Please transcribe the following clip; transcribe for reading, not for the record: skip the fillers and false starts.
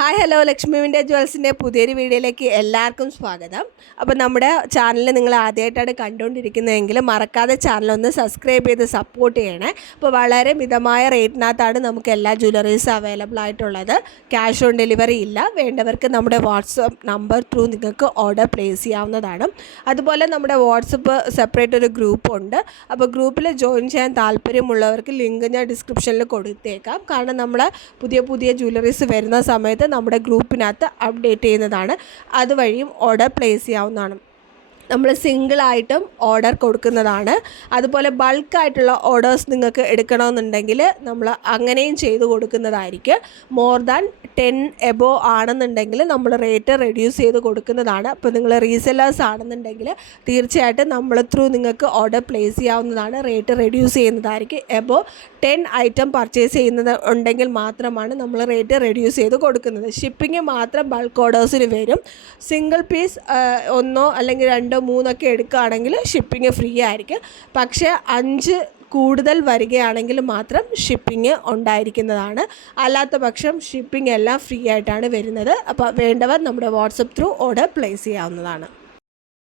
Hi hello Lakshmi vintage ജ്വൽസിൻ്റെ പുതിയൊരു വീഡിയോയിലേക്ക് എല്ലാവർക്കും സ്വാഗതം. അപ്പോൾ നമ്മുടെ ചാനൽ നിങ്ങൾ ആദ്യമായിട്ടാണ് കണ്ടുകൊണ്ടിരിക്കുന്നതെങ്കിൽ മറക്കാതെ ചാനലൊന്ന് സബ്സ്ക്രൈബ് ചെയ്ത് സപ്പോർട്ട് ചെയ്യണേ. അപ്പോൾ വളരെ മിതമായ റേറ്റിനകത്താണ് നമുക്ക് എല്ലാ ജ്വല്ലറീസും അവൈലബിൾ ആയിട്ടുള്ളത്. ക്യാഷ് ഓൺ ഡെലിവറി ഇല്ല. വേണ്ടവർക്ക് നമ്മുടെ വാട്സപ്പ് നമ്പർ ത്രൂ നിങ്ങൾക്ക് ഓർഡർ പ്ലേസ് ചെയ്യാവുന്നതാണ്. അതുപോലെ നമ്മുടെ വാട്സപ്പ് സെപ്പറേറ്റ് ഒരു ഗ്രൂപ്പുണ്ട്. അപ്പോൾ ഗ്രൂപ്പിൽ ജോയിൻ ചെയ്യാൻ താല്പര്യമുള്ളവർക്ക് ലിങ്ക് ഞാൻ ഡിസ്ക്രിപ്ഷനിൽ കൊടുത്തേക്കാം. കാരണം നമ്മൾ പുതിയ ജ്വല്ലറീസ് വരുന്ന സമയത്ത് നമ്മുടെ ഗ്രൂപ്പിനകത്ത് അപ്ഡേറ്റ് ചെയ്യുന്നതാണ്. അതുവഴിയും ഓർഡർ പ്ലേസ് ചെയ്യാവുന്നതാണ്. നമ്മൾ സിംഗിളായിട്ടും ഓർഡർ കൊടുക്കുന്നതാണ്. അതുപോലെ ബൾക്കായിട്ടുള്ള ഓർഡേഴ്സ് നിങ്ങൾക്ക് എടുക്കണമെന്നുണ്ടെങ്കിൽ നമ്മൾ അങ്ങനെയും ചെയ്ത് കൊടുക്കുന്നതായിരിക്കും. മോർ ദാൻ 10 എബോ ആണെന്നുണ്ടെങ്കിൽ നമ്മൾ റേറ്റ് റെഡ്യൂസ് ചെയ്ത് കൊടുക്കുന്നതാണ്. അപ്പോൾ നിങ്ങൾ റീസെല്ലേഴ്സ് ആണെന്നുണ്ടെങ്കിൽ തീർച്ചയായിട്ടും നമ്മൾ ത്രൂ നിങ്ങൾക്ക് ഓർഡർ പ്ലേസ് ചെയ്യാവുന്നതാണ്. റേറ്റ് റെഡ്യൂസ് ചെയ്യുന്നതായിരിക്കും. എബോ 10 ഐറ്റം പർച്ചേസ് ചെയ്യുന്നത് ഉണ്ടെങ്കിൽ മാത്രമാണ് നമ്മൾ റേറ്റ് റെഡ്യൂസ് ചെയ്ത് കൊടുക്കുന്നത്. ഷിപ്പിംഗ് മാത്രം ബൾക്ക് ഓർഡേഴ്സിന് വരും. സിംഗിൾ പീസ് ഒന്നോ അല്ലെങ്കിൽ രണ്ടോ മൂന്നൊക്കെ എടുക്കുകയാണെങ്കിൽ ഷിപ്പിംഗ് ഫ്രീ ആയിരിക്കും. പക്ഷേ 5 കൂടുതൽ വരികയാണെങ്കിൽ മാത്രം ഷിപ്പിംഗ് ഉണ്ടായിരിക്കുന്നതാണ്. അല്ലാത്ത പക്ഷം ഷിപ്പിംഗ് എല്ലാം ഫ്രീ ആയിട്ടാണ് വരുന്നത്. അപ്പോൾ വേണ്ടവർ നമ്മുടെ വാട്സപ്പ് ത്രൂ ഓർഡർ പ്ലേസ് ചെയ്യാവുന്നതാണ്.